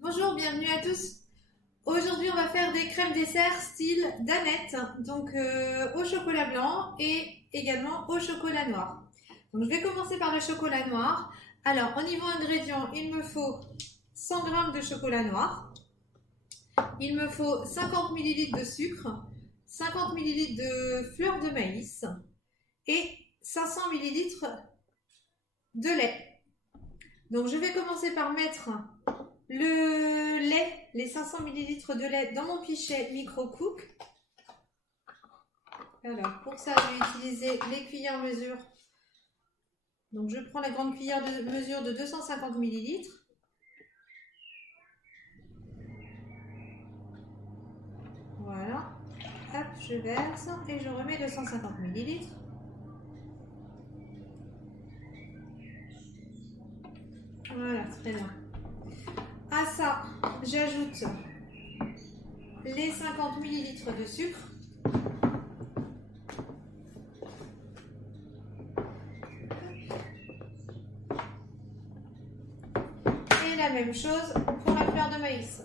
Bonjour, bienvenue à tous. Aujourd'hui, on va faire des crèmes dessert style Danette, donc au chocolat blanc et également au chocolat noir. Donc, je vais commencer par le chocolat noir. Alors, au niveau ingrédients, il me faut 100 g de chocolat noir, il me faut 50 ml de sucre, 50 ml de fleur de maïs et 500 ml de lait. Donc, je vais commencer par mettre le lait, les 500 ml de lait dans mon pichet micro-cook. Alors, pour ça, je vais utiliser les cuillères mesure. Donc, je prends la grande cuillère de mesure de 250 ml. Voilà. Hop, je verse et je remets 250 ml. Voilà, très bien. À ça, j'ajoute les 50 ml de sucre. Et la même chose pour la fleur de maïs.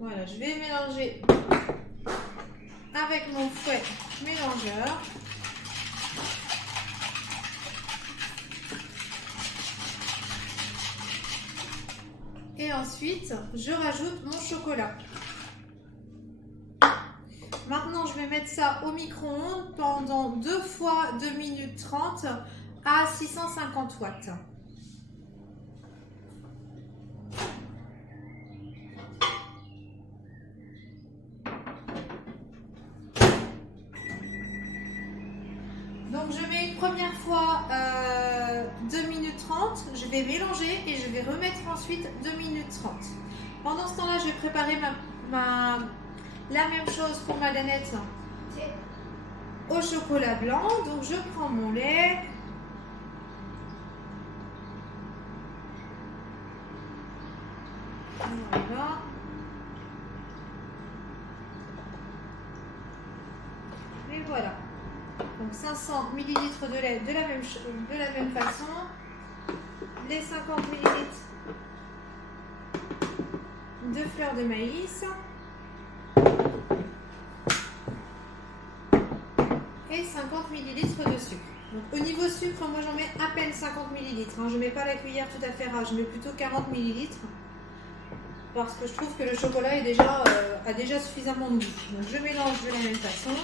Voilà, je vais mélanger avec mon fouet mélangeur. Et ensuite, je rajoute mon chocolat. Maintenant, je vais mettre ça au micro-ondes pendant 2 fois 2 minutes 30 à 650 watts. Donc, je mets une première fois 2 minutes 30, je vais mélanger et je vais remettre ensuite 2 minutes 30. Pendant ce temps-là, je vais préparer la même chose pour ma danette au chocolat blanc. Donc, je prends mon lait. Voilà. Et voilà. Donc 500 ml de lait de la même façon. Les 50 ml de fleur de maïs. Et 50 ml de sucre. Donc, au niveau sucre, moi j'en mets à peine 50 ml. Je ne mets pas la cuillère tout à fait rase, je mets plutôt 40 ml. Parce que je trouve que le chocolat a déjà suffisamment de goût. Donc je mélange de la même façon.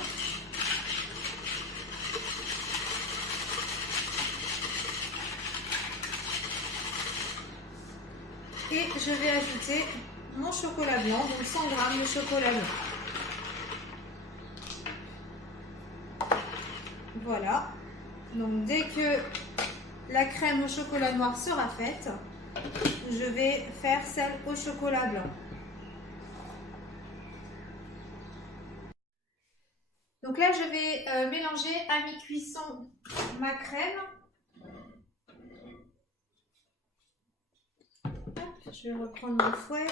Et je vais ajouter mon chocolat blanc, donc 100 g de chocolat blanc. Voilà. Donc dès que la crème au chocolat noir sera faite, je vais faire celle au chocolat blanc. Donc là, je vais mélanger à mi-cuisson ma crème. Hop, je vais reprendre mon fouet.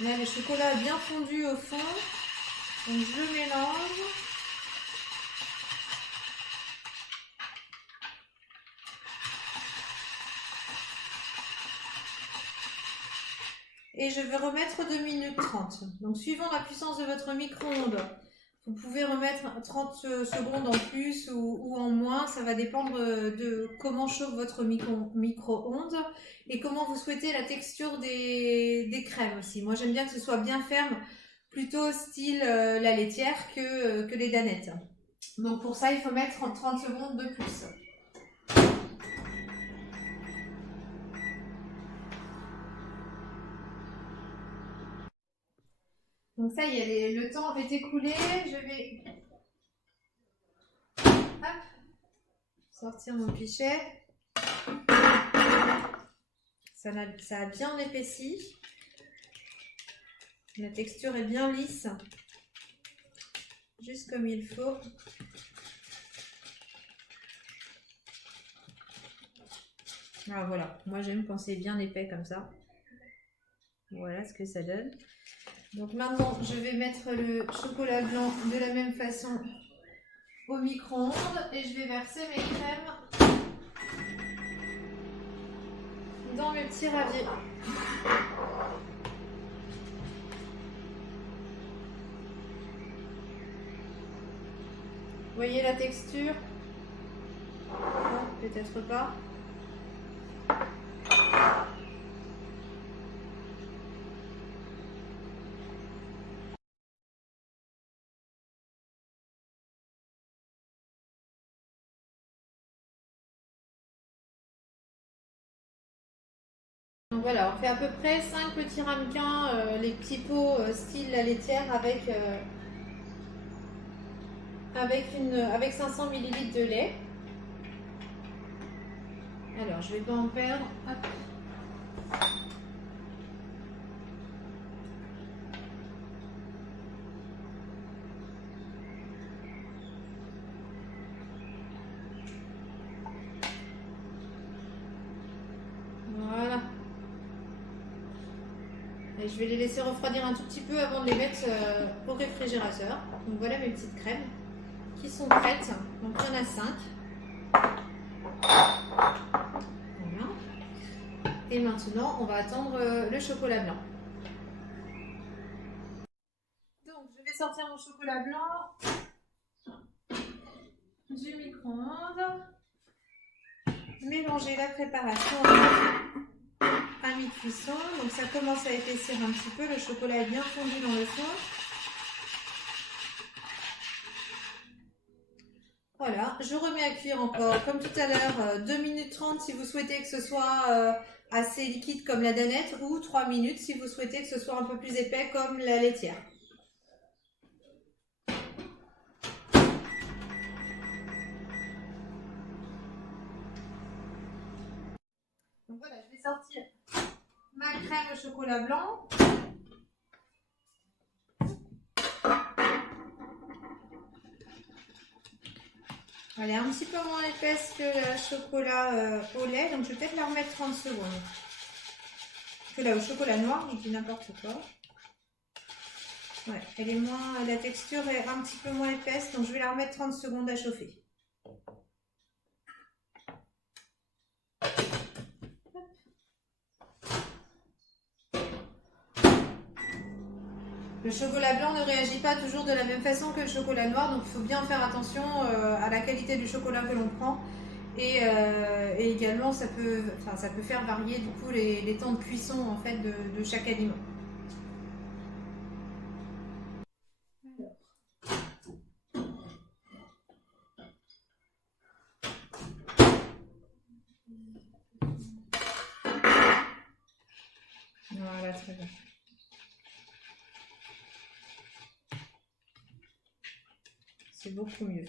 Là, le chocolat est bien fondu au fond. Donc je mélange. Et je vais remettre 2 minutes 30. Donc suivant la puissance de votre micro-ondes, vous pouvez remettre 30 secondes en plus ou en moins. Ça va dépendre de comment chauffe votre micro-ondes et comment vous souhaitez la texture des crèmes aussi. Moi, j'aime bien que ce soit bien ferme, plutôt style la laitière que les danettes. Donc pour ça, il faut mettre 30 secondes de plus. Donc ça y est, le temps est écoulé. Je vais sortir mon pichet. Ça a bien épaissi. La texture est bien lisse. Juste comme il faut. Ah, voilà, moi j'aime quand c'est bien épais comme ça. Voilà ce que ça donne. Donc maintenant, je vais mettre le chocolat blanc de la même façon au micro-ondes et je vais verser mes crèmes dans mes petits raviers. Vous voyez la texture? Non, peut-être pas. Donc voilà, on fait à peu près 5 petits ramequins, les petits pots style la laitière avec 500 ml de lait. Alors, je vais pas en perdre. Hop. Voilà. Et je vais les laisser refroidir un tout petit peu avant de les mettre au réfrigérateur. Donc voilà mes petites crèmes qui sont prêtes. Donc il y en a 5. Voilà. Et maintenant, on va attendre le chocolat blanc. Donc je vais sortir mon chocolat blanc du micro-ondes. Mélanger la préparation à mi-cuisson. Donc ça commence à épaissir un petit peu. Le chocolat est bien fondu dans le fond. Voilà, je remets à cuire encore, comme tout à l'heure, 2 minutes 30 si vous souhaitez que ce soit assez liquide comme la danette, ou 3 minutes si vous souhaitez que ce soit un peu plus épais comme la laitière. Donc voilà, je vais sortir ma crème au chocolat blanc. Elle est un petit peu moins épaisse que le chocolat au lait, donc je vais peut-être la remettre 30 secondes. Que là, au chocolat noir, je dis n'importe quoi. Ouais, elle est moins, la texture est un petit peu moins épaisse, donc je vais la remettre 30 secondes à chauffer. Le chocolat blanc ne réagit pas toujours de la même façon que le chocolat noir, donc il faut bien faire attention à la qualité du chocolat que l'on prend. Et également, ça peut faire varier du coup les temps de cuisson en fait de chaque aliment. Voilà, très bien. C'est beaucoup mieux.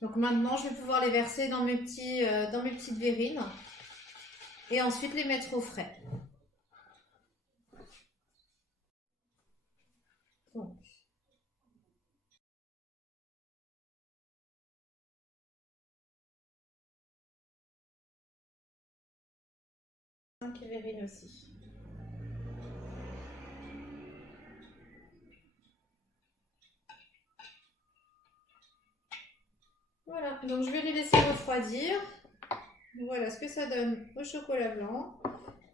Donc maintenant, je vais pouvoir les verser dans mes petites verrines et ensuite les mettre au frais. Donc, cinq verrines aussi. Voilà, donc je vais les laisser refroidir. Voilà ce que ça donne au chocolat blanc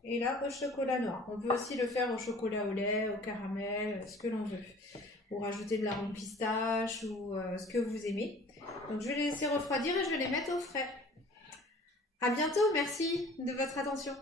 et là au chocolat noir. On peut aussi le faire au chocolat au lait, au caramel, ce que l'on veut. Ou rajouter de l'arôme pistache ou ce que vous aimez. Donc je vais les laisser refroidir et je vais les mettre au frais. À bientôt, merci de votre attention.